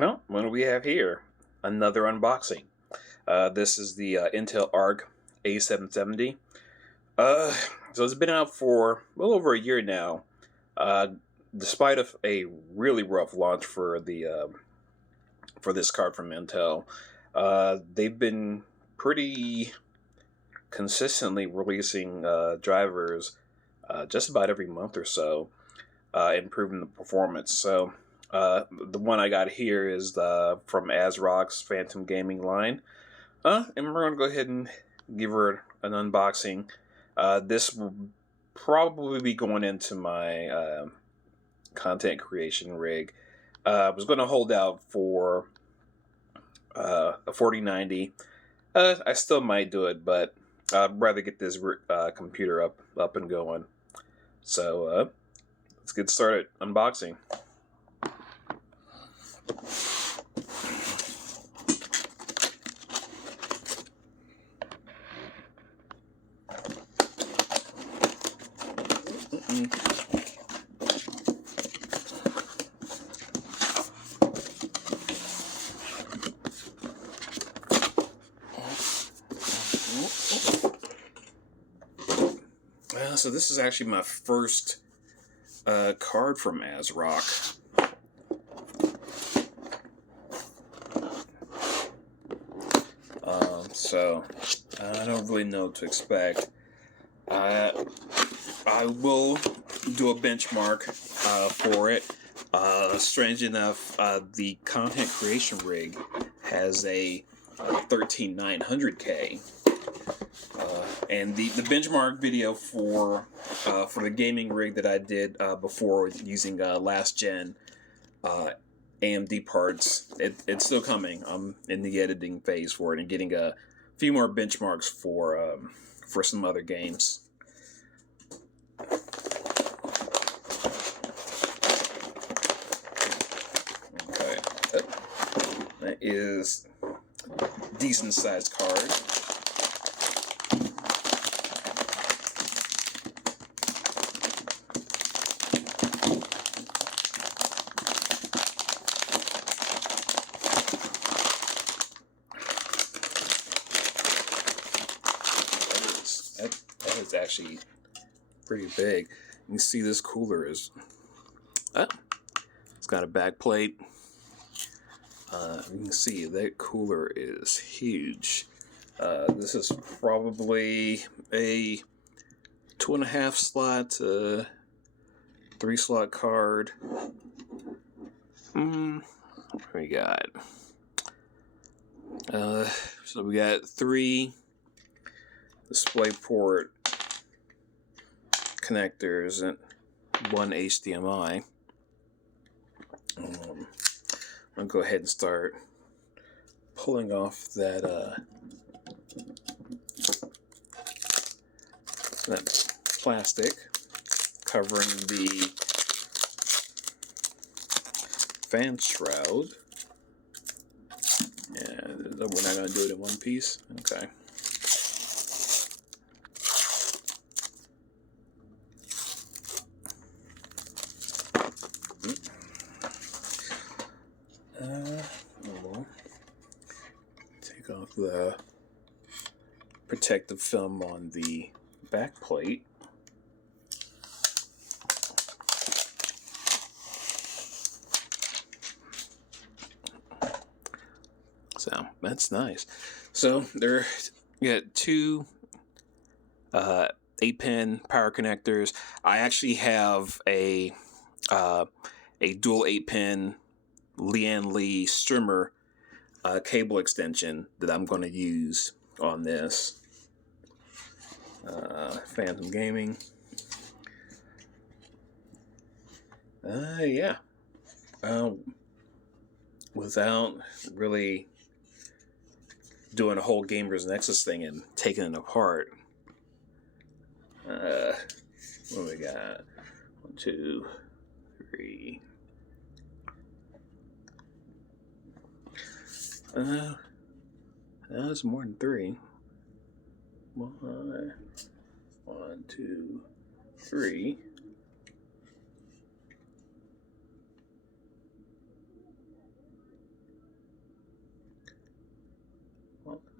Well, what do we have here? Another unboxing. This is the Intel Arc A770. Uh, so it's been out for well over a year now. Uh, Despite a really rough launch for this card from Intel, they've been pretty consistently releasing drivers just about every month or so, improving the performance. So the one I got here is from ASRock's Phantom Gaming line. And we're going to go ahead and give her an unboxing. This will probably be going into my content creation rig. I was going to hold out for a 4090. I still might do it, but I'd rather get this computer up and going. So let's get started unboxing. So this is actually my first card from ASRock. So I don't really know what to expect. I will do a benchmark for it. Strange enough, the content creation rig has a 13900K. And the benchmark video for the gaming rig that I did before using last gen AMD parts, it's still coming. I'm in the editing phase for it and getting a few more benchmarks for some other games. Okay, that is a decent sized card. That is actually pretty big. You can see this cooler is, it's got a back plate. You can see that cooler is huge. This is probably a 2.5 slot, 3 slot card. What we got? So we got 3 DisplayPort connectors and 1 HDMI. I'll go ahead and start pulling off that that plastic covering the fan shroud. And we're not going to do it in one piece. Okay. We'll take off the protective film on the back plate. So that's nice. So there, you got 2 8-pin power connectors. I actually have a dual 8-pin Lian Li streamer cable extension that I'm going to use on this Phantom Gaming. Yeah. Without really doing a whole Gamer's Nexus thing and taking it apart. What do we got? 1, 2, 3. That's more than 3. 1, 2, 3.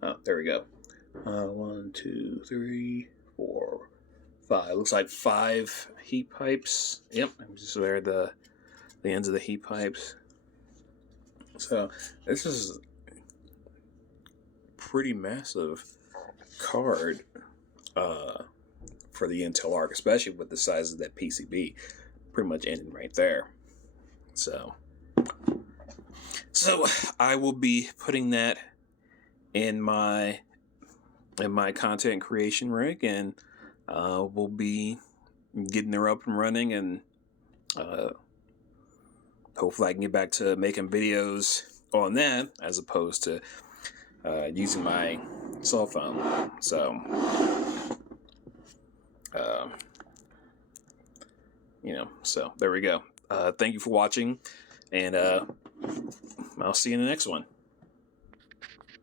Oh, there we go. 1, 2, 3, 4, 5. Looks like 5 heat pipes. Yep, just where the ends of the heat pipes. So this is pretty massive card for the Intel Arc, especially with the size of that PCB. Pretty much ending right there. So I will be putting that in my content creation rig, and we'll be getting her up and running, and hopefully I can get back to making videos on that as opposed to using my cell phone. So so there we go. Thank you for watching, and I'll see you in the next one.